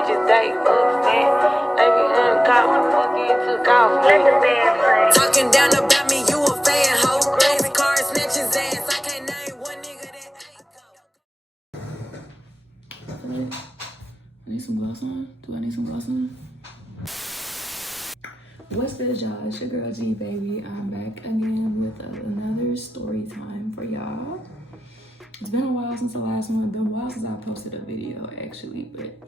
bitches, they upset. They be uncaught when fucking took off. Talking down about me, you a fan, ho. Crazy car snatches ass. I can't name one nigga that ain't go. I need some gloss on. Do I need some gloss on? What's good, y'all? It's your girl G Baby. I'm back again with another story time for y'all. It's been a while since the last one. It's been a while since I posted a video, actually, but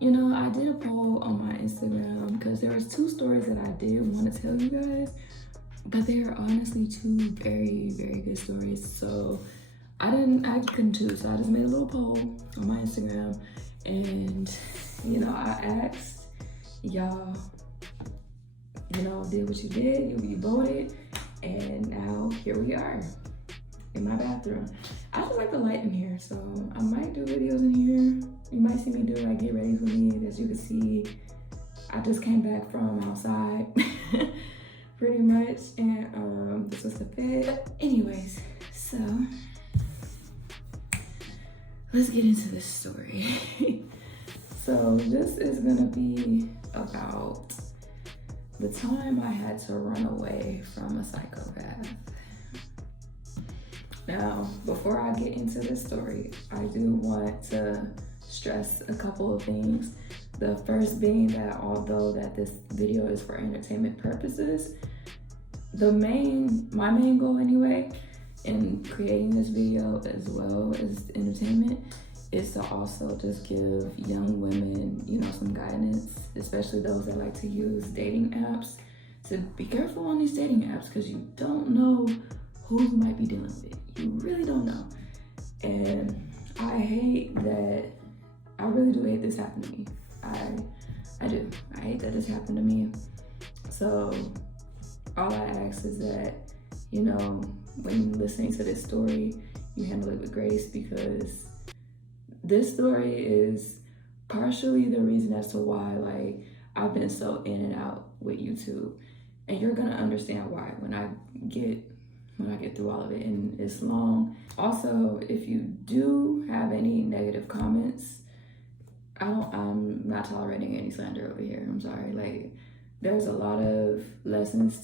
you know, I did a poll on my Instagram because there was two stories that I did want to tell you guys, but they are honestly two very, very good stories. So I couldn't choose, so I just made a little poll on my Instagram, and you know, I asked y'all, you know, did what you did, you voted, and now here we are in my bathroom. I just like the light in here, so I might do videos in here. You might see me do like get ready for me. As you can see, I just came back from outside pretty much, and this was the bed. Anyways, so let's get into this story. So this is gonna be about the time I had to run away from a psychopath. Now, before I get into this story, I do want to stress a couple of things. The first being that although that this video is for entertainment purposes, my main goal anyway, in creating this video as well as entertainment, is to also just give young women, you know, some guidance, especially those that like to use dating apps, to be careful on these dating apps because you don't know who you might be dealing with. You really don't know. And I really do hate this happened to me. I do. I hate that this happened to me. So all I ask is that, you know, when listening to this story, you handle it with grace, because this story is partially the reason as to why, like, I've been so in and out with YouTube. And you're gonna understand why when I get through all of it, and it's long. Also, if you do have any negative comments, I'm not tolerating any slander over here. I'm sorry. Like, there's a lot of lessons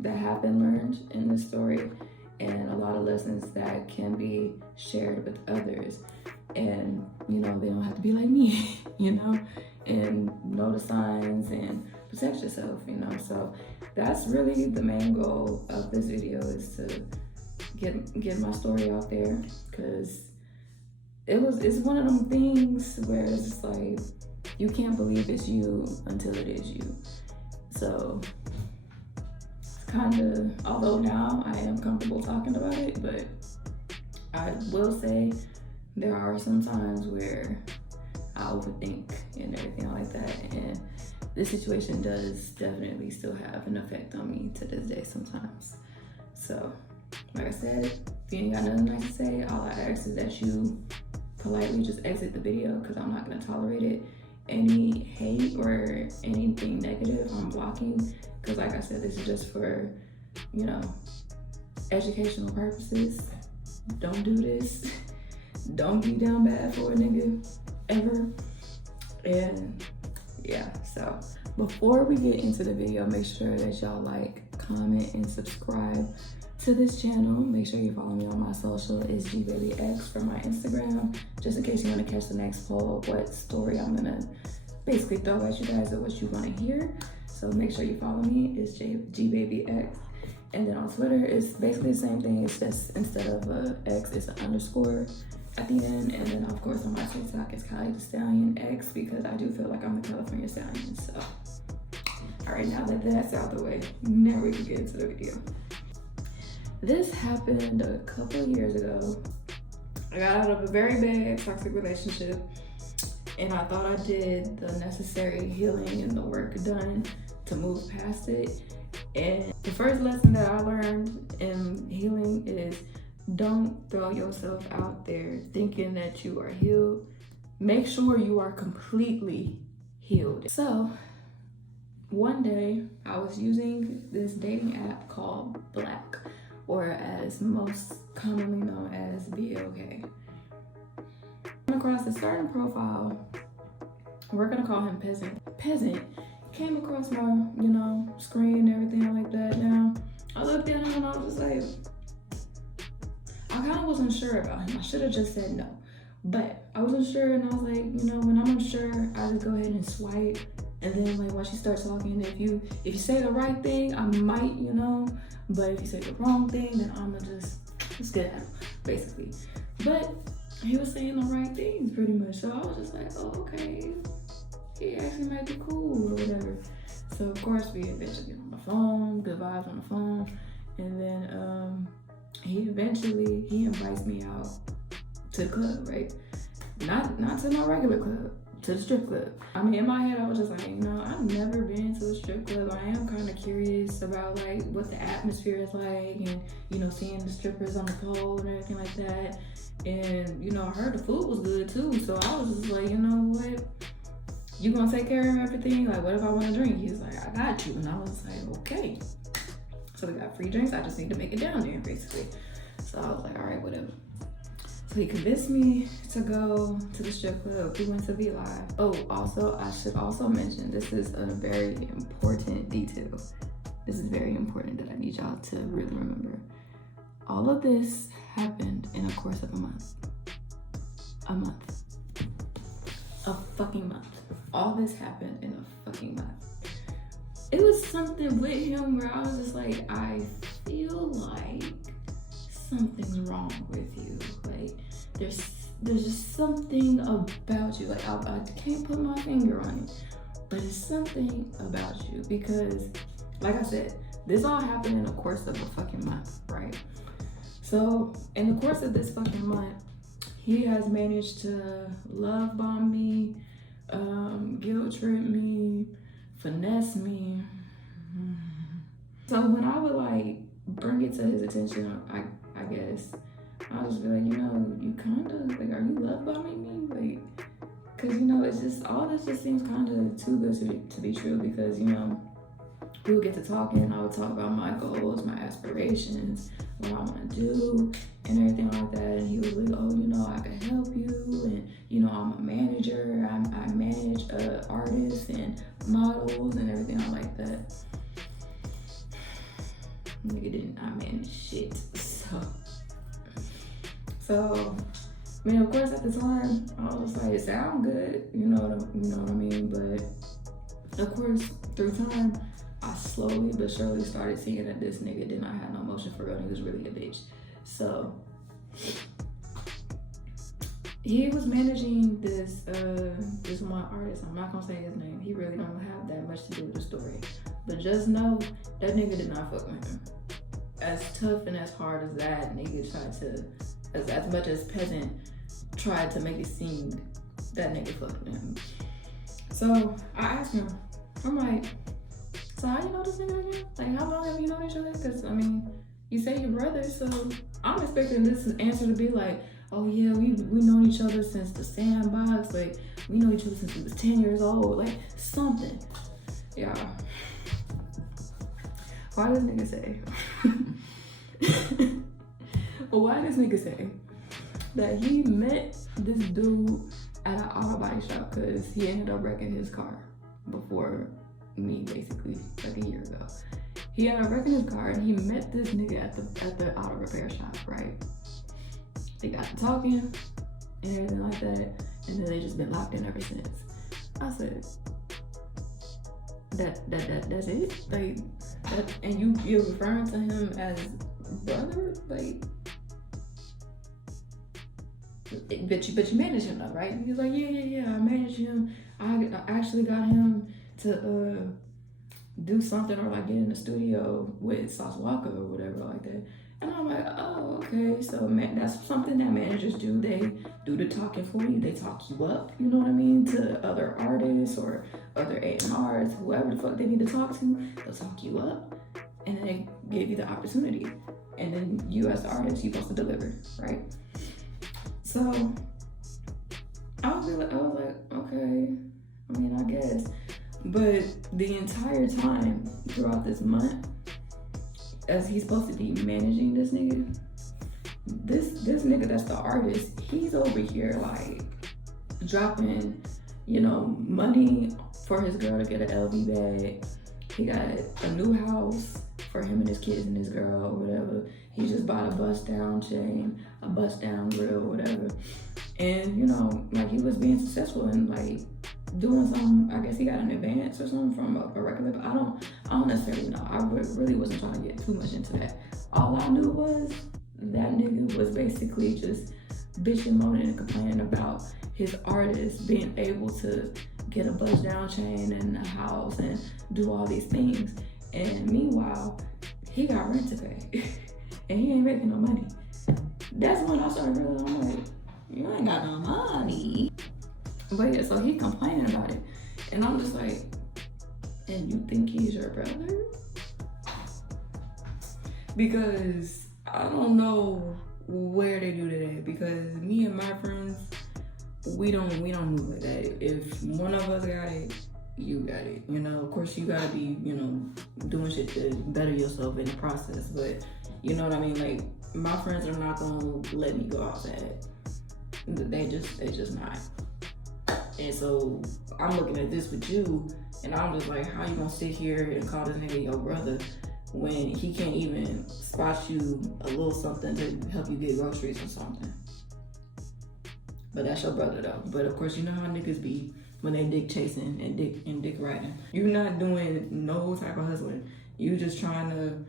that have been learned in this story, and a lot of lessons that can be shared with others. And, you know, they don't have to be like me, you know, and know the signs and protect yourself, you know. So that's really the main goal of this video, is to get my story out there, because it's one of them things where it's just like, you can't believe it's you until it is you. So it's kind of, although now I am comfortable talking about it, but I will say there are some times where I overthink and everything like that, and this situation does definitely still have an effect on me to this day sometimes. So, like I said, if you ain't got nothing nice to say, all I ask is that you politely just exit the video, because I'm not gonna tolerate it. Any hate or anything negative, I'm blocking, because like I said, this is just for, you know, educational purposes. Don't do this. Don't be down bad for a nigga, ever. And yeah, so before we get into the video, make sure that y'all like, comment, and subscribe to this channel. Make sure you follow me on my social. It's GBabyX for my Instagram, just in case you want to catch the next poll of what story I'm gonna basically throw at you guys or what you want to hear. So make sure you follow me. It's GBabyX. And then on Twitter, it's basically the same thing. It's just, instead of a X, it's an underscore at the end. And then of course on my TikTok, it's Kylie the Stallion X, because I do feel like I'm the California Stallion. So all right, now that that's out the way, now we can get into the video. This happened a couple of years ago. I got out of a very bad toxic relationship, and I thought I did the necessary healing and the work done to move past it. And the first lesson that I learned in healing is, don't throw yourself out there thinking that you are healed. Make sure you are completely healed. So one day I was using this dating app called Black, or as most commonly known as BLK. I came across a certain profile we're gonna call him Peasant came across my, screen and everything like that. Now, I looked at him and I was just like, I kind of wasn't sure about him. I should have just said no. But I wasn't sure, and I was like, when I'm unsure, I just go ahead and swipe. And then, like, once you start talking, if you say the right thing, I might, but if you say the wrong thing, then I'm gonna just get out, basically. But he was saying the right things pretty much, so I was just like, oh, okay, he actually might be cool or whatever. So of course we eventually get on the phone, good vibes on the phone, and then he invites me out to the club, right? Not to my regular club, to the strip club. I mean, in my head, I was just like, I've never been to a strip club. I am kind of curious about like what the atmosphere is like, and seeing the strippers on the pole and everything like that. And I heard the food was good too, so I was just like, what? You gonna take care of everything? Like, what if I want to drink? He was like, I got you. And I was like, okay. So we got free drinks. I just need to make it down there, basically. So I was like, all right, whatever. So he convinced me to go to the strip club. We went to Be Live. Oh, also, I should also mention, this is a very important detail. This is very important that I need y'all to really remember. All of this happened in a course of a month. A month. A fucking month. All this happened in a fucking month. It was something with him where I was just like, I feel like something's wrong with you. Like, there's just something about you. Like, I can't put my finger on it, but it's something about you because, like I said, this all happened in the course of a fucking month, right? So in the course of this fucking month, he has managed to love bomb me, guilt trip me, finesse me. So when I would like bring it to his attention, I guess, I was just be like, you kind of, like, are you love bombing me? Like, cause it's just, all this just seems kind of too good to be true because, we would get to talking and I would talk about my goals, my aspirations, what I want to do and everything like that. And he was like, oh, I can help you. And, I'm a manager. I manage artists and models and everything like that. Nigga didn't, I manage shit. So, I mean, of course, at the time, I was like, it sound good, you know what I mean? But, of course, through time, I slowly but surely started seeing that this nigga did not have no emotion for real and he was really a bitch. So, he was managing this one artist. I'm not gonna say his name. He really don't have that much to do with the story. But just know, that nigga did not fuck with him. As tough and as hard as that nigga tried to, as much as Peasant tried to make it seem, that nigga fucked with him. So I asked him, I'm like, so how you know this nigga again? Like, how long have you known each other? Because, I mean, you say you're brothers, so I'm expecting this answer to be like, oh yeah, we known each other since the sandbox, like, we know each other since we was 10 years old, like, something. Yeah. Why does nigga say? Why does nigga say that he met this dude at an auto body shop because he ended up wrecking his car before me, basically, like a year ago. He ended up wrecking his car and he met this nigga at the auto repair shop, right? They got to talking and everything like that, and then they just been locked in ever since. I said, that's it? Like, that, and you're referring to him as brother? Like, but you manage him though, right? He was like, yeah, I manage him. I actually got him to do something or like get in the studio with Sauce Walker or whatever like that. And I'm like, oh, okay. So that's something that managers do. They do the talking for you. They talk you up, you know what I mean, to other artists or other A&Rs, whoever the fuck they need to talk to. They'll talk you up and then they give you the opportunity. And then you as the artist, you're supposed to deliver, right? So I was like, okay, I mean, I guess. But the entire time throughout this month, as he's supposed to be managing this nigga, this nigga that's the artist, he's over here like dropping, money for his girl to get an LV bag. He got a new house for him and his kids and his girl or whatever. He just bought a bust down chain, a bust down grill, whatever. And he was being successful and doing something. I guess he got an advance or something from a record label. I don't necessarily know. I really wasn't trying to get too much into that. All I knew was that nigga was basically just bitching, moaning, and complaining about his artist being able to get a bust down chain and a house and do all these things. And meanwhile, he got rent to pay and he ain't making no money. That's when I started realizing, I'm like, you ain't got no money. But yeah, so he complaining about it. And I'm just like, and you think he's your brother? Because I don't know where they do that, because me and my friends, we don't move like that. If one of us got it, you got it. Of course you gotta be, doing shit to better yourself in the process. But you know what I mean? My friends are not gonna let me go outside. They just not. And so I'm looking at this with you, and I'm just like, how you gonna sit here and call this nigga your brother when he can't even spot you a little something to help you get groceries or something? But that's your brother though. But of course, you know how niggas be when they dick chasing and dick riding. You're not doing no type of hustling. You just trying to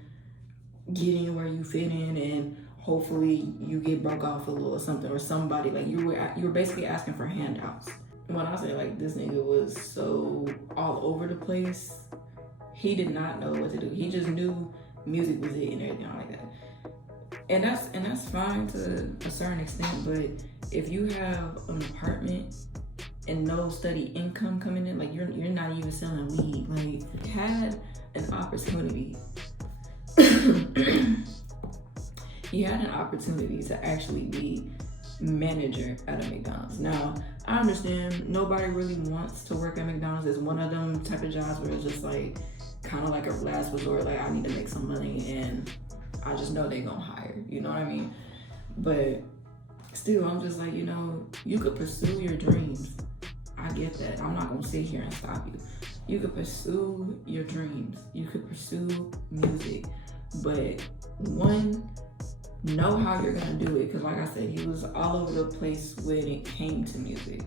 get in where you fit in, and hopefully you get broke off a little something, or somebody, you were basically asking for handouts. When I say this nigga was so all over the place, he did not know what to do. He just knew music was it and everything like that. And that's fine to a certain extent, but if you have an apartment and no steady income coming in, you're not even selling weed. Had an opportunity. He had an opportunity to actually be manager at a McDonald's. Now, I understand nobody really wants to work at McDonald's. It's one of them type of jobs where it's just kind of like a last resort. I need to make some money and I just know they gonna hire, you know what I mean? But still, I'm just you could pursue your dreams. I get that. I'm not gonna sit here and stop you. You could pursue your dreams. You could pursue music. But one, know how you're gonna do it, because like I said, he was all over the place when it came to music.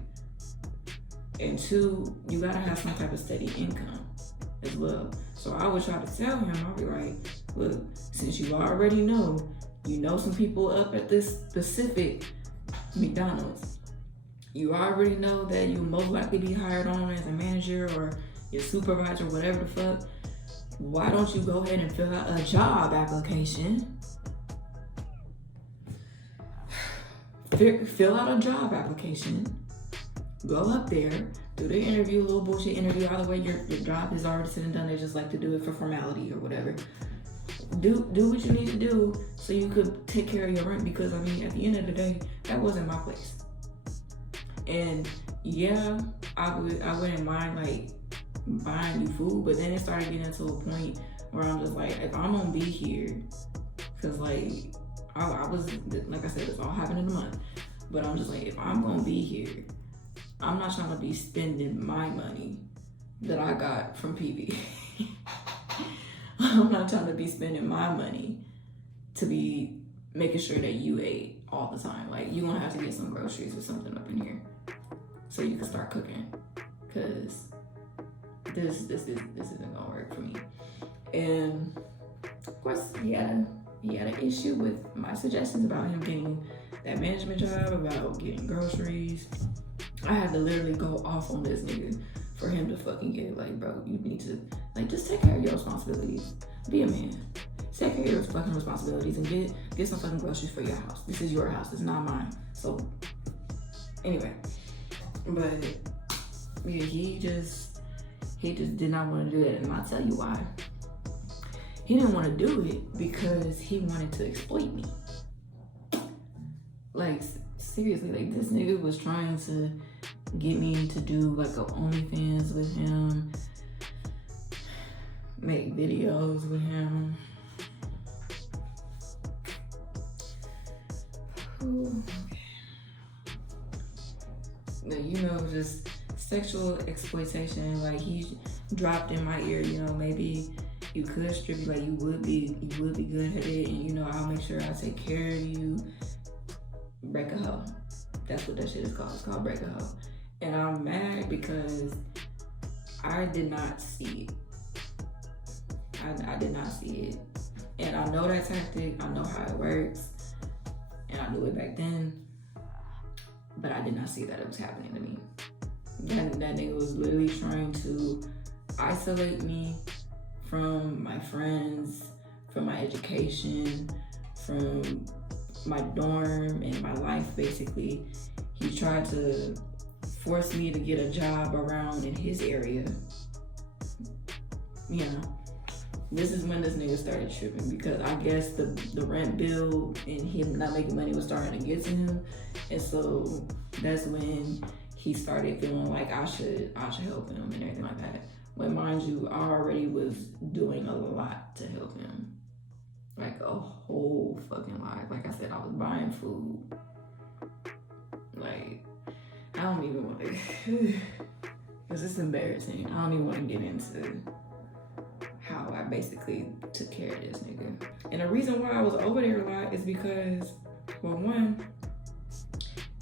And two, you gotta have some type of steady income as well. So I would try to tell him, I'll be like, look, since you already know some people up at this specific McDonald's, you already know that you'll most likely be hired on as a manager or your supervisor, whatever the fuck. Why don't you go ahead and fill out a job application? Fill out a job application, go up there, do the interview, a little bullshit interview. Either way, your job is already said and done. They just like to do it for formality or whatever. Do what you need to do so you could take care of your rent, because at the end of the day, that wasn't my place. And yeah, I wouldn't mind buying you food, but then it started getting to a point where I'm just if I'm gonna be here, because I was, like I said, it's all happened in a month. But I'm just if I'm gonna be here, I'm not trying to be spending my money that I got from PB. I'm not trying to be spending my money to be making sure that you ate all the time. You're gonna have to get some groceries or something up in here so you can start cooking. Cause this isn't gonna work for me. And of course, he had an issue with my suggestions about him getting that management job, about getting groceries. I had to literally go off on this nigga for him to fucking get it. Bro, you need to just take care of your responsibilities. Be a man. Take care of your fucking responsibilities and get some fucking groceries for your house. This is your house. It's not mine. So anyway, but yeah, he just did not want to do it, and I'll tell you why. He didn't want to do it because he wanted to exploit me. Seriously, this nigga was trying to get me to do a OnlyFans with him, make videos with him. Ooh. Just sexual exploitation. Like, he dropped in my ear, you know, maybe you could strip you, like you would be good at it, and you know, I'll make sure I take care of you. Break a hoe. That's what that shit is called. It's called break a hoe. And I'm mad because I did not see it. I did not see it. And I know that tactic, I know how it works, and I knew it back then, but I did not see that it was happening to me. That nigga was literally trying to isolate me from my friends, from my education, from my dorm and my life, basically. He tried to force me to get a job around in his area. You know, this is when this nigga started tripping, because I guess the rent bill and him not making money was starting to get to him. And so that's when he started feeling like I should help him and everything like that. When, mind you, I already was doing a lot to help him. Like a whole fucking lot. Like I said, I was buying food. Like, I don't even want to, because it's embarrassing. I don't even want to get into how I basically took care of this nigga. And the reason why I was over there a lot is because, well, one,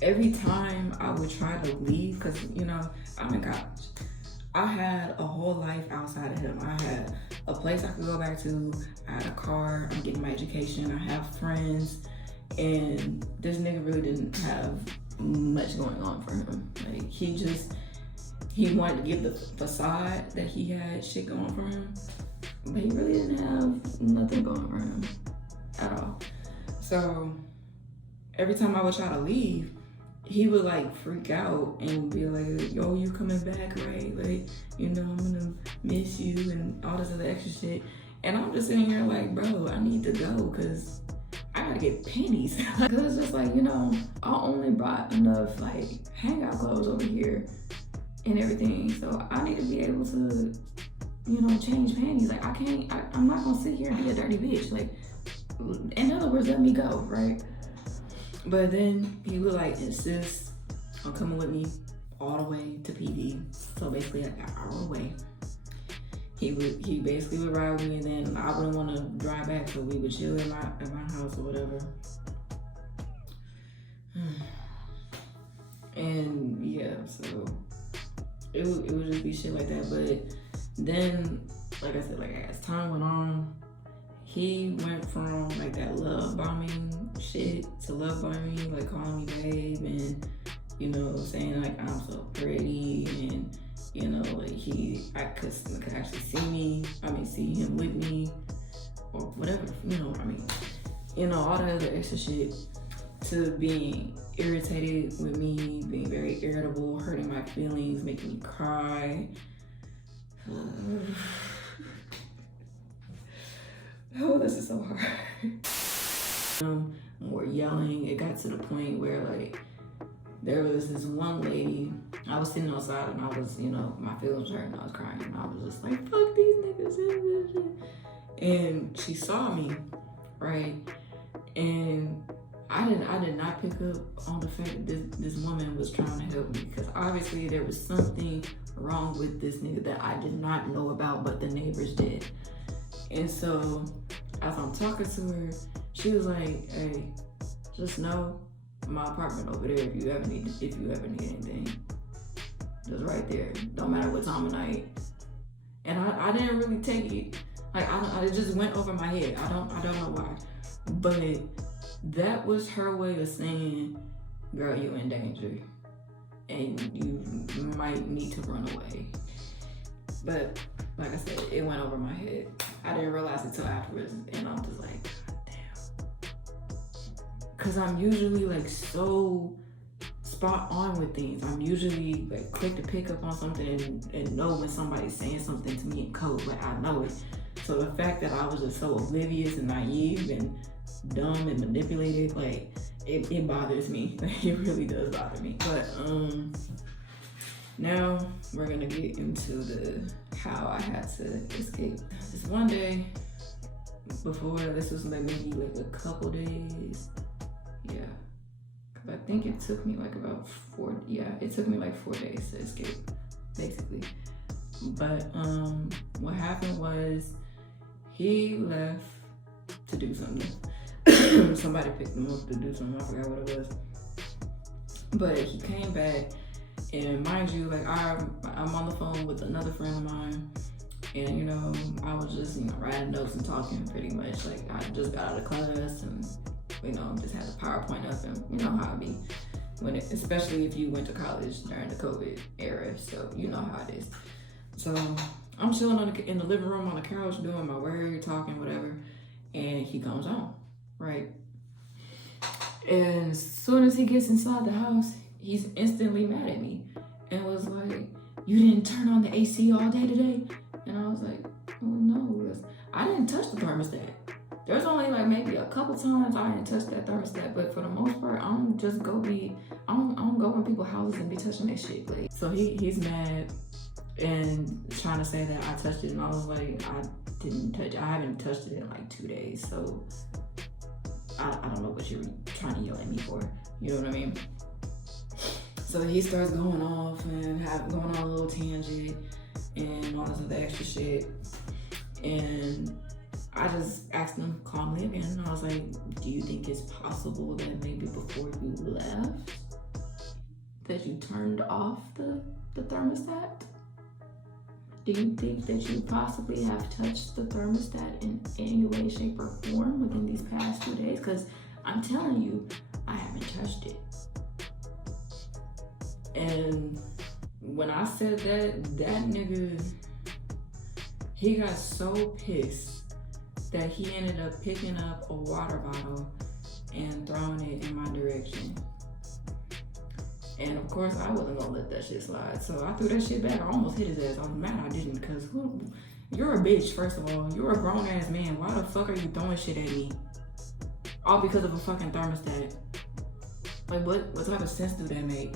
every time I would try to leave, because, you know, I'm in college. I had a whole life outside of him. I had a place I could go back to. I had a car. I'm getting my education. I have friends. And this nigga really didn't have much going on for him. Like, he wanted to give the facade that he had shit going for him, but he really didn't have nothing going for him at all. So every time I would try to leave, he would like freak out and be like, yo, you coming back, right? Like, you know, I'm gonna miss you and all this other extra shit. And I'm just sitting here like, bro, I need to go because I gotta get pennies. Cause it's just like, you know, I only brought enough like hangout clothes over here and everything. So I need to be able to, you know, change panties. Like, I'm not gonna sit here and be a dirty bitch. Like, in other words, let me go, right? But then he would like insist on coming with me all the way to PD. So basically like an hour away. He basically would ride with me, and then I wouldn't want to drive back, so we would chill at my house or whatever. And yeah, so it would just be shit like that. But then, like I said, like as time went on, he went from like that love bombing shit to love bombing me, like calling me babe, and you know, saying like I'm so pretty, and you know, like I could actually see him with me, or whatever, you know, all the other extra shit, to being irritated with me, being very irritable, hurting my feelings, making me cry. Oh, this is so hard. More yelling. It got to the point where like there was this one lady. I was sitting outside and I was, you know, my feelings hurt and I was crying and I was just like, fuck these niggas. And she saw me, right? And I did not pick up on the fact that this woman was trying to help me, because obviously there was something wrong with this nigga that I did not know about, but the neighbors did. And so as I'm talking to her, she was like, hey, just know my apartment over there if you ever need anything. Just right there. Don't matter what time of night. And I didn't really take it. Like, it just went over my head. I don't know why. But that was her way of saying, girl, you in danger. And you might need to run away. But like I said, it went over my head. I didn't realize it till afterwards, and I'm just like, God damn. Cause I'm usually like so spot on with things. I'm usually like quick to pick up on something and know when somebody's saying something to me in code, but I know it. So the fact that I was just so oblivious and naive and dumb and manipulated, like it bothers me. It really does bother me. But now we're gonna get into how I had to escape. This one day, before this was like maybe like a couple days, yeah. Cause I think it took me like about it took me like 4 days to escape. basically. But what happened was he left to do something. Somebody picked him up to do something. I forgot what it was. But he came back, and mind you, like I'm on the phone with another friend of mine, and you know, I was just, you know, writing notes and talking pretty much. Like I just got out of class and, you know, just had the PowerPoint up, and you know how it be especially if you went to college during the COVID era, so you know how it is. So I'm chilling in the living room on the couch doing my work, talking, whatever, and he comes home, right? And as soon as he gets inside the house, he's instantly mad at me and was like, "You didn't turn on the AC all day today?" And I was like, "Oh no, I didn't touch the thermostat." There's only like maybe a couple times I didn't touch that thermostat, but for the most part, I don't go in people's houses and be touching that shit. Like, so he's mad and trying to say that I touched it, and I was like, I didn't touch it. I haven't touched it in like 2 days, so I don't know what you're trying to yell at me for. You know what I mean? So he starts going off and going on a little tangent and all this other extra shit. And I just asked him calmly again. I was like, "Do you think it's possible that maybe before you left that you turned off the thermostat? Do you think that you possibly have touched the thermostat in any way, shape, or form within these past 2 days? Because I'm telling you, I haven't touched it." And when I said that nigga, he got so pissed that he ended up picking up a water bottle and throwing it in my direction. And of course, I wasn't gonna let that shit slide. So I threw that shit back. I almost hit his ass. I was mad I didn't, because you're a bitch, first of all. You're a grown ass man. Why the fuck are you throwing shit at me? All because of a fucking thermostat. Like, what type of sense do that make?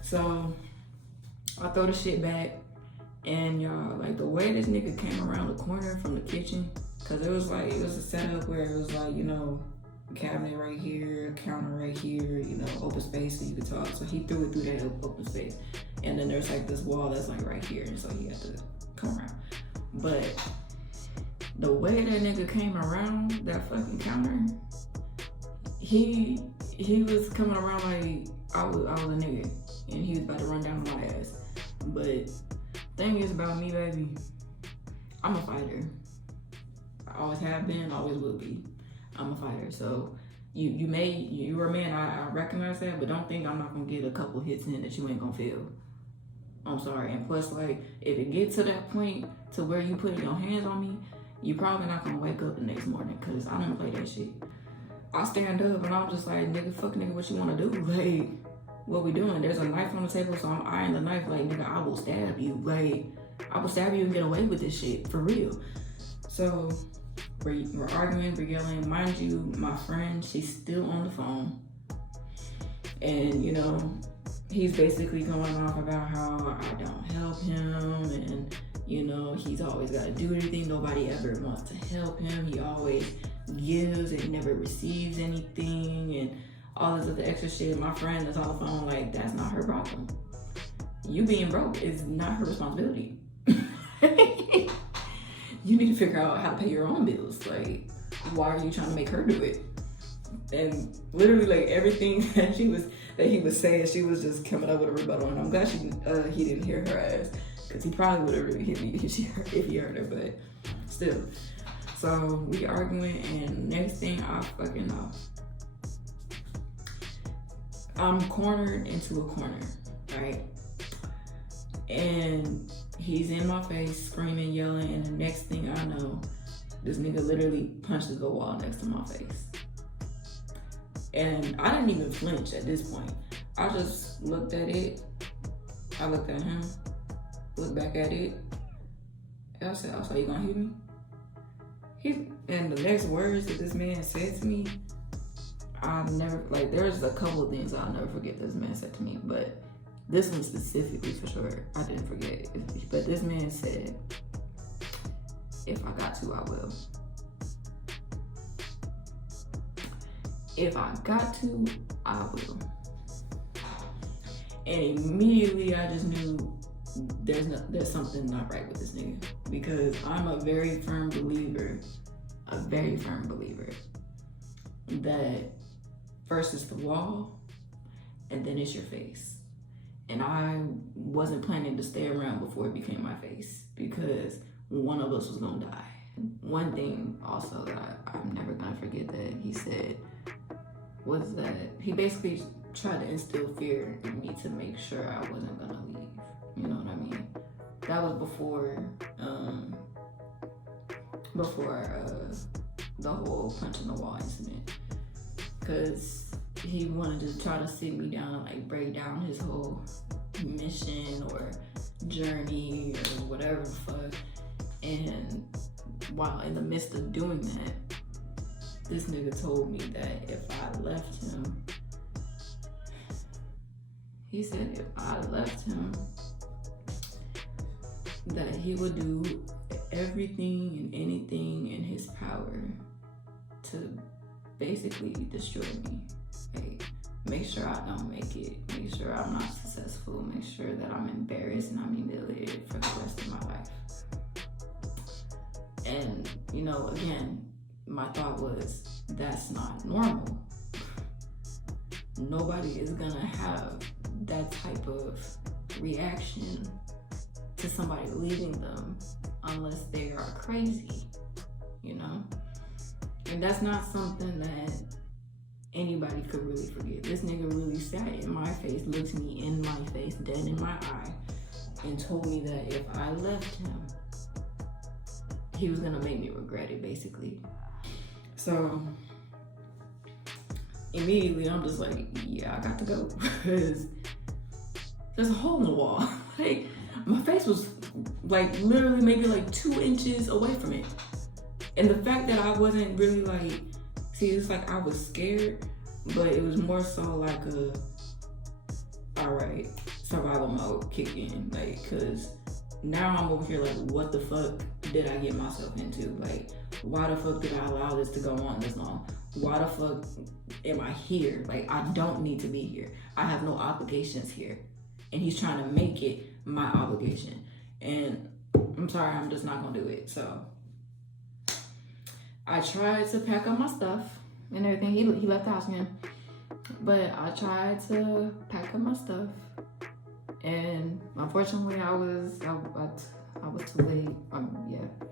So I throw the shit back, and y'all, like, the way this nigga came around the corner from the kitchen, because it was a setup where it was like, you know, a cabinet right here, a counter right here, you know, open space so you could talk. So he threw it through that open space. And then there's like this wall that's like right here, and so he had to come around. But the way that nigga came around that fucking counter, he was coming around like I was a nigga, and he was about to run down my ass. But thing is about me, baby, I'm a fighter. I always have been, always will be. I'm a fighter. So you're a man, I recognize that, but don't think I'm not gonna get a couple hits in that you ain't gonna feel. I'm sorry. And plus, like, if it gets to that point to where you putting your hands on me, you probably not gonna wake up the next morning, because I don't play that shit. I stand up and I'm just like, "Nigga, fuck nigga, what you wanna do? Like, what we doing?" There's a knife on the table, so I'm eyeing the knife like, "Nigga, I will stab you. Like, I will stab you and get away with this shit, for real." So we're arguing, we're yelling. Mind you, my friend, she's still on the phone. And, you know, he's basically going off about how I don't help him, and, you know, he's always got to do everything. Nobody ever wants to help him. He always gives and never receives anything, and all this other extra shit. My friend is on the phone like, that's not her problem. You being broke is not her responsibility. You need to figure out how to pay your own bills. Like, why are you trying to make her do it? And literally, like, everything that he was saying, she was just coming up with a rebuttal. And I'm glad he didn't hear her ass, because he probably would have really hit me if he heard her. But still, so we arguing, and next thing I fucking know, I'm cornered into a corner, right? And he's in my face, screaming, yelling, and the next thing I know, this nigga literally punches the wall next to my face. And I didn't even flinch at this point. I just looked at it. I looked at him, looked back at it. And I said, "Oh, so you gonna hit me?" And the next words that this man said to me, there's a couple of things I'll never forget this man said to me, but this one specifically for sure, I didn't forget. But this man said, "If I got to, I will. If I got to, I will." And immediately I just knew there's something not right with this nigga, because I'm a very firm believer that first is the wall and then it's your face. And I wasn't planning to stay around before it became my face, because one of us was gonna die. One thing also that I'm never gonna forget that he said was that he basically tried to instill fear in me to make sure I wasn't gonna leave. You know what I mean? That was before the whole punch in the wall incident, because he wanted to try to sit me down and like break down his whole mission or journey or whatever the fuck. And while in the midst of doing that, this nigga told me that if I left him, he said if I left him, that he would do everything and anything in his power to basically destroy me. Like, make sure I don't make it, make sure I'm not successful, make sure that I'm embarrassed and I'm humiliated for the rest of my life. And, you know, again, my thought was, that's not normal. Nobody is gonna have that type of reaction to somebody leaving them unless they are crazy, you know? And that's not something that anybody could really forget. This nigga really sat in my face, looked me in my face, dead in my eye, and told me that if I left him, he was gonna make me regret it, basically. So immediately I'm just like, yeah, I got to go, because there's a hole in the wall. Like, my face was like literally maybe like 2 inches away from it. And the fact that I wasn't really like, see, it's like I was scared, but it was more so like a, all right, survival mode kick in. Like, cause now I'm over here like, what the fuck did I get myself into? Like, why the fuck did I allow this to go on this long? Why the fuck am I here? Like, I don't need to be here. I have no obligations here. And he's trying to make it my obligation. And I'm sorry, I'm just not gonna do it. So I tried to pack up my stuff and everything. He left the house again. But I tried to pack up my stuff. And unfortunately, I was too late.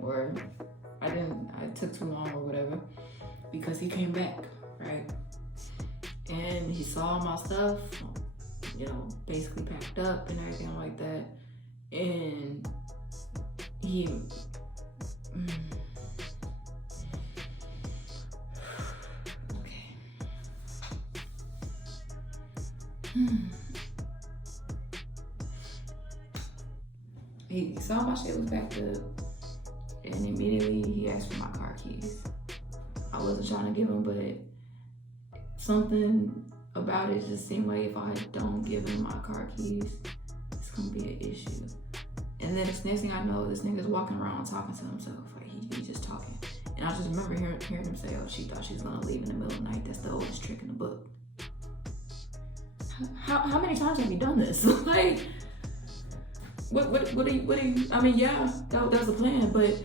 Or I took too long or whatever, because he came back, right? And he saw my stuff, you know, basically packed up and everything like that. And he, okay. He saw my shit was backed up, and immediately he asked for my car keys. I wasn't trying to give him, but something about it just seemed like if I don't give him my car keys, it's gonna be an issue. And then the next thing I know, this nigga's walking around talking to himself. Like, he just talking. And I just remember hearing him say, oh, she thought she was gonna leave in the middle of the night. That's the oldest trick in the book. How many times have you done this? Like, what do you, I mean, yeah, that was the plan, but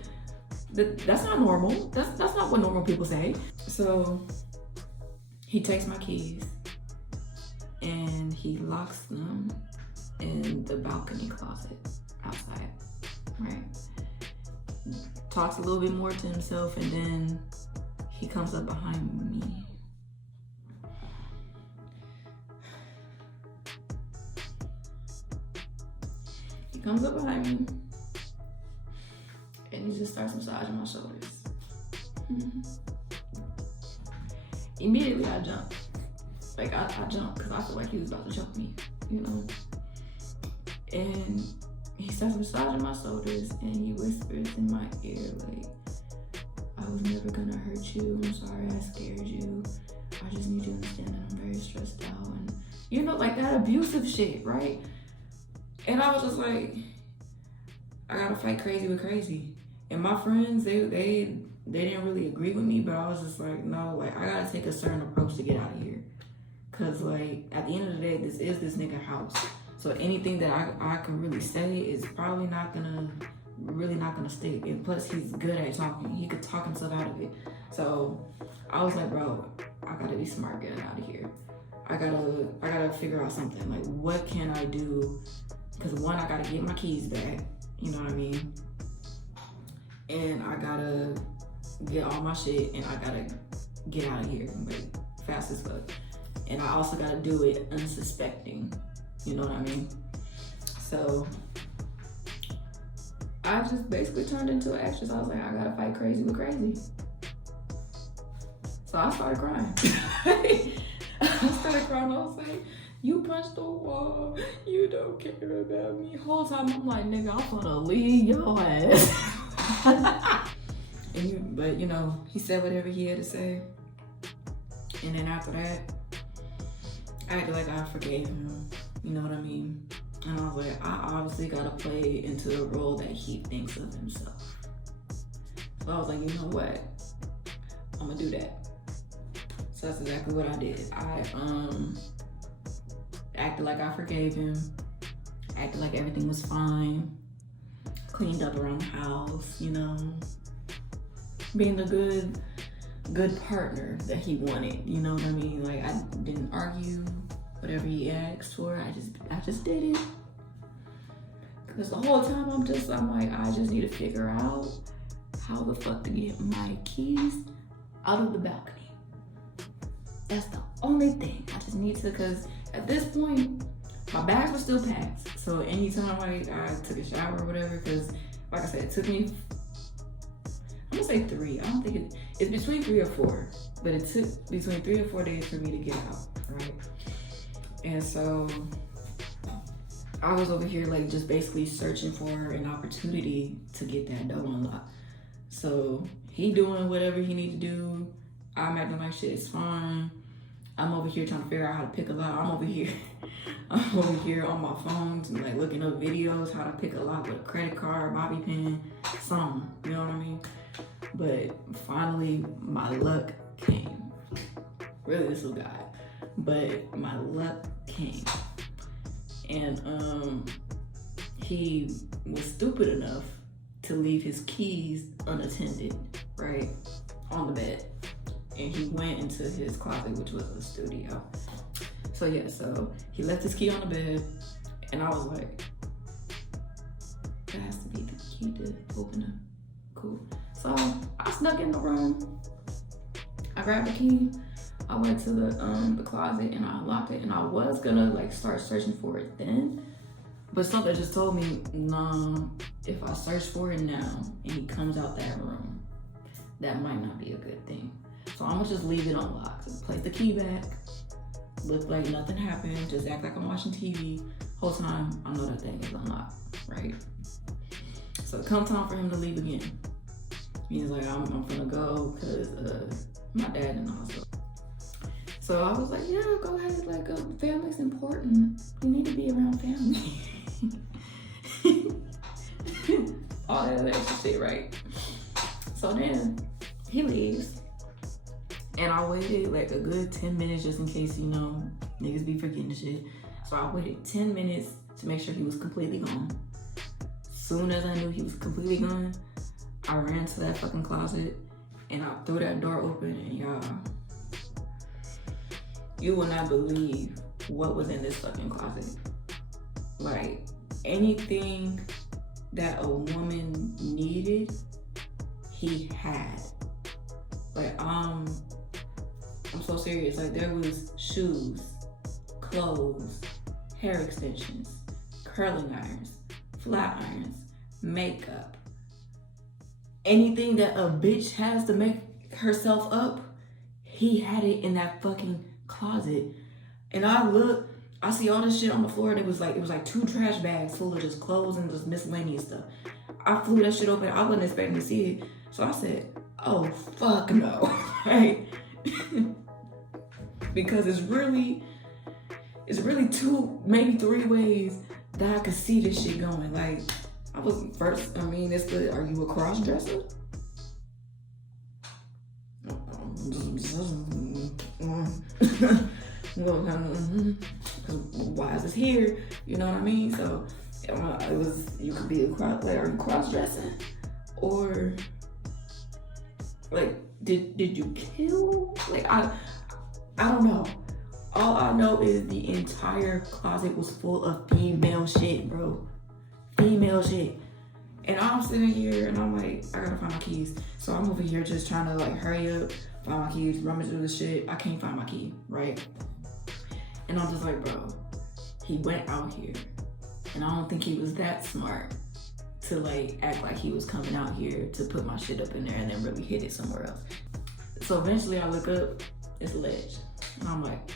that's not normal. That's not what normal people say. So he takes my keys and he locks them in the balcony closet outside, right? Talks a little bit more to himself, and then he comes up behind me. He comes up behind me and he just starts massaging my shoulders. Immediately I jump. Like, I jumped because I feel like he was about to choke me, you know? And he starts massaging my shoulders and he whispers in my ear, like, I was never gonna hurt you. I'm sorry I scared you. I just need you to understand that I'm very stressed out. And, you know, like that abusive shit, right? And I was just like, I gotta fight crazy with crazy. And my friends, they didn't really agree with me, but I was just like, no, like, I gotta take a certain approach to get out of here. Cause like, at the end of the day, this is this nigga house. So anything that I can really say is probably not gonna stick. And plus he's good at talking. He could talk himself out of it. So I was like, bro, I gotta be smart getting out of here. I gotta figure out something. Like, what can I do? Because one, I gotta get my keys back. You know what I mean? And I gotta get all my shit, and I gotta get out of here, like, fast as fuck. And I also gotta do it unsuspecting. You know what I mean? So I just basically turned into an actress. I was like, I gotta fight crazy with crazy. So I started crying. I started crying. I was like, you punched the wall. You don't care about me. Whole time I'm like, nigga, I'm gonna leave your ass. But you know, he said whatever he had to say. And then after that, I acted like I forgave him. You know what I mean? And I was like, I obviously gotta play into the role that he thinks of himself. So I was like, you know what? I'm gonna do that. So that's exactly what I did. I acted like I forgave him, acted like everything was fine, cleaned up around the house, you know, being the good partner that he wanted, you know what I mean? Like, I didn't argue. Whatever he asked for, I just did it. Because the whole time I'm like, I just need to figure out how the fuck to get my keys out of the balcony. That's the only thing. I just need to, because at this point, my bags were still packed. So anytime I took a shower or whatever, because like I said, it took me, I'm gonna say 3. I don't think it's between 3 or 4, but it took between 3 or 4 days for me to get out, right? And so I was over here like just basically searching for an opportunity to get that door unlocked. So he doing whatever he need to do. I'm acting like shit is fine. I'm over here trying to figure out how to pick a lock. I'm over here on my phone, like looking up videos how to pick a lock with a credit card, bobby pin, something. You know what I mean? But finally, my luck came. Really, this was God. But my luck came. And he was stupid enough to leave his keys unattended, right? On the bed. And he went into his closet, which was the studio. So yeah, so he left his key on the bed, and I was like, that has to be the key to open it. Cool. So I snuck in the room. I grabbed the key. I went to the closet and I unlocked it, and I was gonna like start searching for it then, but something just told me, nah, if I search for it now and he comes out that room, that might not be a good thing. So I'm gonna just leave it unlocked. Place the key back, look like nothing happened, just act like I'm watching TV. Whole time I know that thing is unlocked, right? So it come time for him to leave again. He's like, I'm gonna go because my dad in the hospital. So I was like, yeah, go ahead, like, family's important. You need to be around family. All that extra shit, right? So then he leaves, and I waited like a good 10 minutes just in case, you know, niggas be forgetting shit. So I waited 10 minutes to make sure he was completely gone. Soon as I knew he was completely gone, I ran to that fucking closet and I threw that door open, and y'all, you will not believe what was in this fucking closet. Like, anything that a woman needed, he had. Like, I'm so serious. Like, there was shoes, clothes, hair extensions, curling irons, flat irons, makeup. Anything that a bitch has to make herself up, he had it in that fucking closet. And I look, I see all this shit on the floor. It was like 2 trash bags full of just clothes and just miscellaneous stuff. I flew that shit open. I wasn't expecting to see it. So I said, oh, fuck no. Right? Because it's really 2, maybe 3 ways that I could see this shit going. Like, I was first, are you a cross dresser? Because why is this here? You know what I mean? So it was, you could be cross-dressing, or like, did you kill? Like, I don't know. All I know is the entire closet was full of female shit, bro. Female shit. And I'm sitting here and I'm like, I gotta find my keys. So I'm over here just trying to like hurry up, find my keys, rummage through the shit. I can't find my key, right? And I'm just like, bro, he went out here. And I don't think he was that smart to like act like he was coming out here to put my shit up in there and then really hid it somewhere else. So eventually I look up, it's a ledge. And I'm like,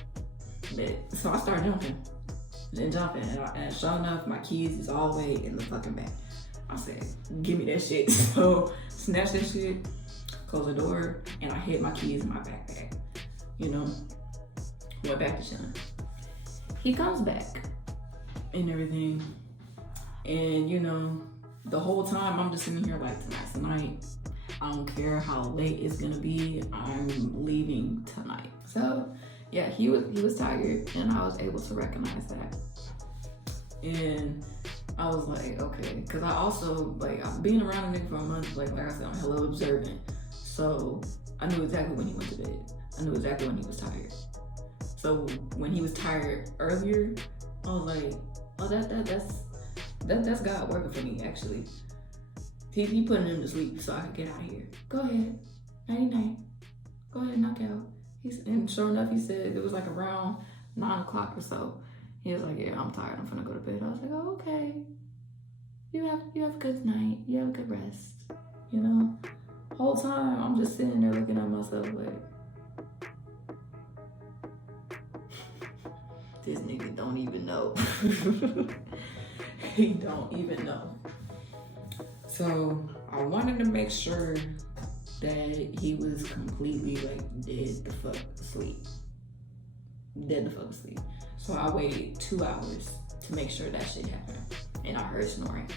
bet. So I start jumping. And sure enough, my keys is all the way in the fucking back. I said, give me that shit. So snatch that shit, close the door, and I hid my keys in my backpack. You know, went back to chilling. He comes back and everything. And you know, the whole time I'm just sitting here like, tonight's the night. I don't care how late it's gonna be, I'm leaving tonight. So yeah, he was tired, and I was able to recognize that. And I was like, okay, because I also, like, being around a nigga for a month, like I said, I'm hella observant. So I knew exactly when he went to bed. I knew exactly when he was tired. So when he was tired earlier, I was like, oh, that's God working for me, actually. He putting him to sleep so I could get out of here. Go ahead, night. Go ahead, knock out. And sure enough, he said it was like around 9 o'clock or so. He was like, yeah, I'm tired, I'm gonna go to bed. I was like, oh, okay. You have a good night. You have a good rest. You know? Whole time, I'm just sitting there looking at myself like, this nigga don't even know. He don't even know. So I wanted to make sure that he was completely like dead the fuck asleep. So I waited 2 hours to make sure that shit happened. And I heard snoring.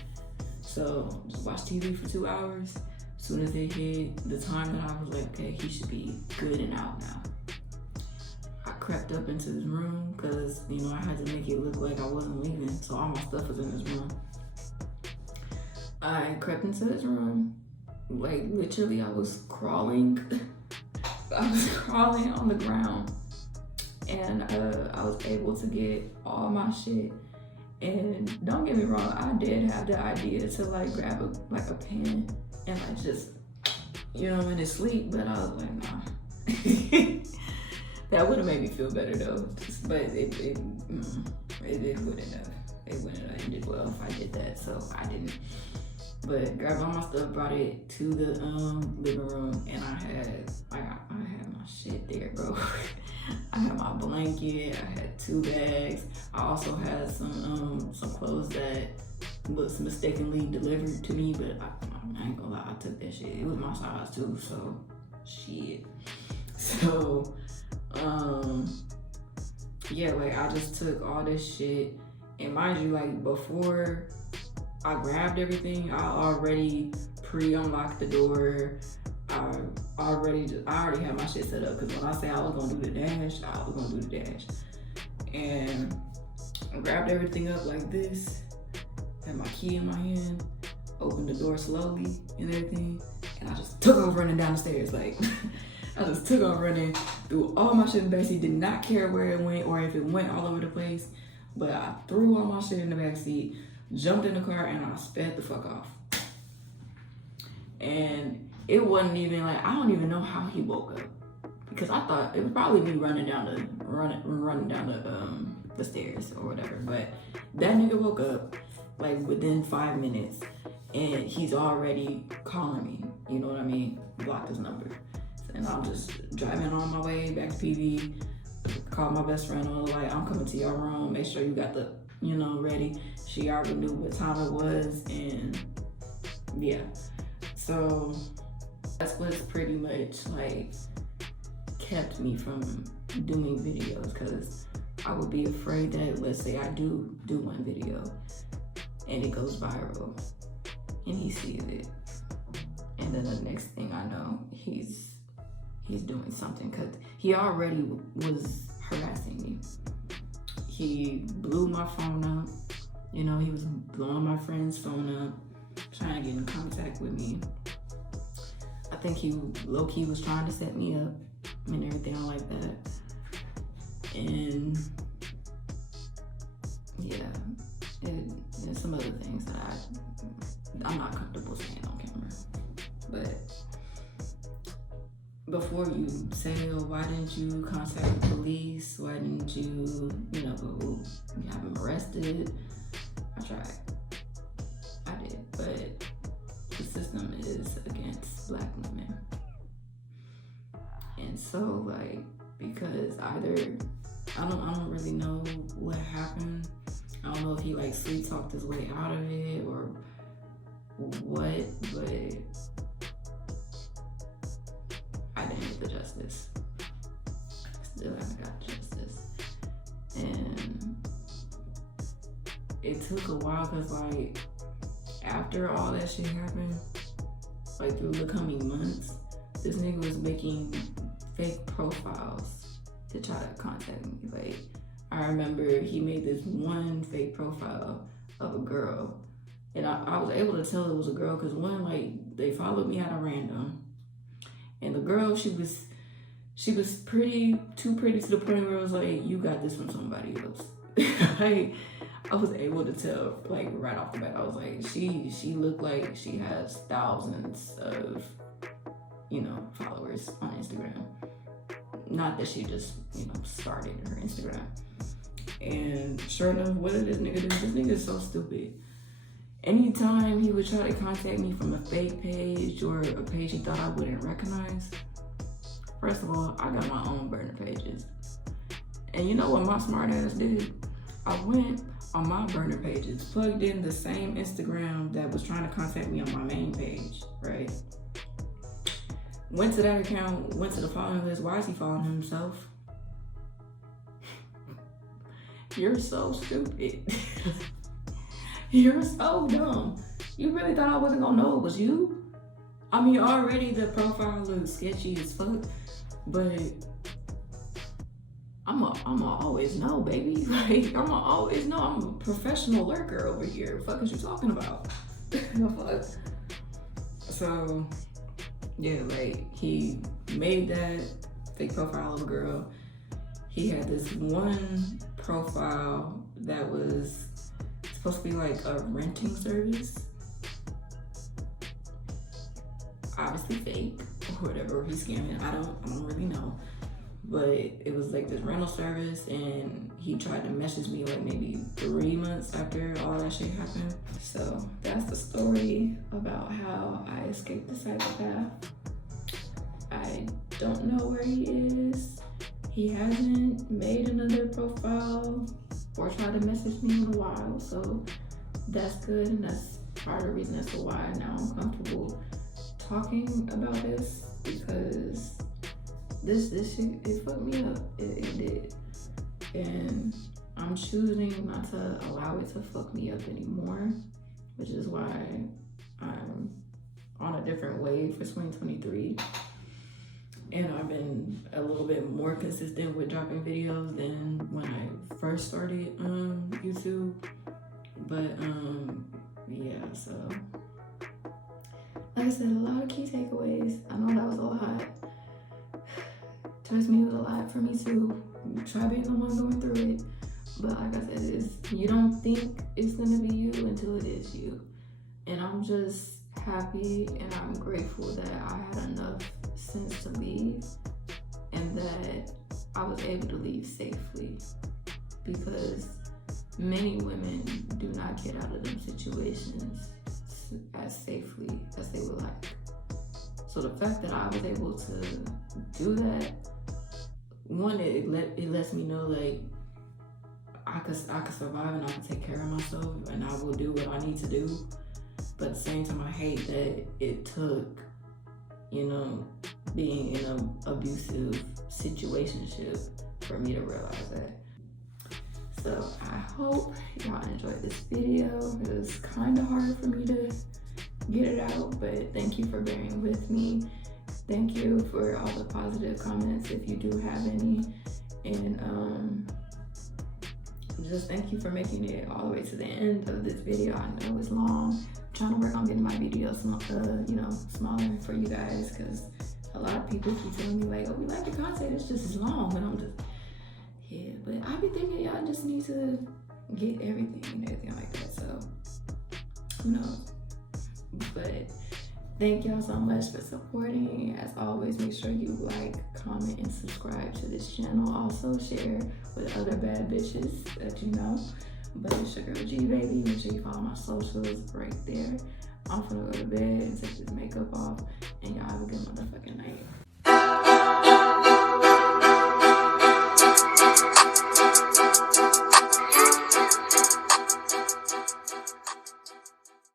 So just watched TV for 2 hours. As soon as it hit the time that I was like, okay, he should be good and out now. I crept up into his room because, you know, I had to make it look like I wasn't leaving. So all my stuff was in his room. I crept into his room. Like literally I was crawling. I was crawling on the ground. And I was able to get all my shit. And don't get me wrong, I did have the idea to like grab a pen and like just, you know, in his sleep, but I was like, nah. That would have made me feel better though. But it wouldn't have. It wouldn't have ended well if I did that, so I didn't. But grabbed all my stuff, brought it to the living room, and I had my shit there, bro. I had my blanket, I had 2 bags. I also had some clothes that was mistakenly delivered to me, but I ain't gonna lie, I took that shit. It was my size too, so shit. So yeah, like I just took all this shit, and mind you, like before I grabbed everything, I already pre-unlocked the door. I already had my shit set up, because when I say I was gonna do the dash, I was gonna do the dash. And I grabbed everything up like this, had my key in my hand, opened the door slowly and everything, and I just took off running down the stairs. Like, I just took off running through all my shit, and basically did not care where it went or if it went all over the place, but I threw all my shit in the backseat, jumped in the car, and I sped the fuck off. And it wasn't even like, I don't even know how he woke up, because I thought it would probably be running down the stairs or whatever. But that nigga woke up like within 5 minutes, and he's already calling me. You know what I mean? Blocked his number, and I'm just driving on my way back to PV. Called my best friend. I was like, I'm coming to your room. Make sure you got the, you know, ready. She already knew what time it was, and yeah. So that's what's pretty much like kept me from doing videos, because I would be afraid that, let's say I do one video and it goes viral and he sees it, and then the next thing I know, he's doing something, because he already was harassing me. he blew my phone up. You know, he was blowing my friend's phone up, trying to get in contact with me. I think he low-key was trying to set me up and everything like that. And yeah, and some other things that I'm not comfortable saying on camera. But before you say, oh, why didn't you contact the police? Why didn't you, you know, have him arrested? I tried. I did, but the system is against Black women. And so, like, because either, I don't really know what happened. I don't know if he, like, sweet talked his way out of it or what, but I didn't get the justice. Still haven't got justice. And it took a while because, like, after all that shit happened, like, through the coming months, this nigga was making fake profiles to try to contact me. Like, I remember he made this one fake profile of a girl, and I was able to tell it was a girl because one, like, they followed me at a random, and the girl, she was pretty, too pretty to the point where I was like, you got this from somebody else. Like, I was able to tell, like, right off the bat. I was like, she looked like she has thousands of, you know, followers on Instagram. Not that she just, you know, started her Instagram. And sure enough, what did this nigga do? This nigga is so stupid. Anytime he would try to contact me from a fake page or a page he thought I wouldn't recognize, first of all, I got my own burner pages. And you know what my smart ass did? I went on my burner pages, plugged in the same Instagram that was trying to contact me on my main page, right? Went to that account, went to the following list. Why is he following himself? You're so stupid. You're so dumb. You really thought I wasn't gonna know it was you? I mean, already the profile looks sketchy as fuck, but I'ma always know, baby. Like, I'ma always know. I'm a professional lurker over here. What the fuck is you talking about? Fuck. So, yeah, like, he made that fake profile of a girl. He had this one profile that was supposed to be like a renting service. Obviously fake or whatever, he's scamming. I don't really know. But it was like this rental service, and he tried to message me like maybe 3 months after all that shit happened. So that's the story about how I escaped the psychopath. I don't know where he is. He hasn't made another profile or tried to message me in a while, so that's good, and that's part of the reason as to why now I'm comfortable talking about this, because this shit, it fucked me up. It did. And I'm choosing not to allow it to fuck me up anymore, which is why I'm on a different wave for 2023. And I've been a little bit more consistent with dropping videos than when I first started YouTube. But yeah, so like I said, a lot of key takeaways. I know that was a lot. Trust me, it was a lot for me too. Try being the one going through it. But like I said, you don't think it's gonna be you until it is you. And I'm just happy and I'm grateful that I had enough sense to leave, and that I was able to leave safely, because many women do not get out of them situations as safely as they would like. So the fact that I was able to do that, one, it lets me know, like, I could survive and I can take care of myself and I will do what I need to do. But at the same time, I hate that it took, you know, being in an abusive situationship for me to realize that. So I hope y'all enjoyed this video. It was kind of hard for me to get it out, but thank you for bearing with me. Thank you for all the positive comments, if you do have any. And just thank you for making it all the way to the end of this video. I know it's long. I'm trying to work on getting my videos, smaller for you guys, because a lot of people keep telling me like, oh, we like your content, it's just as long. And I'm just, yeah, but I be thinking y'all just need to get everything and everything like that. So, who knows? But thank y'all so much for supporting. As always, make sure you like, comment, and subscribe to this channel. Also share with other bad bitches that you know. But it's your girl G, baby. Make sure you follow my socials right there. I'm gonna go to bed and take this makeup off. And y'all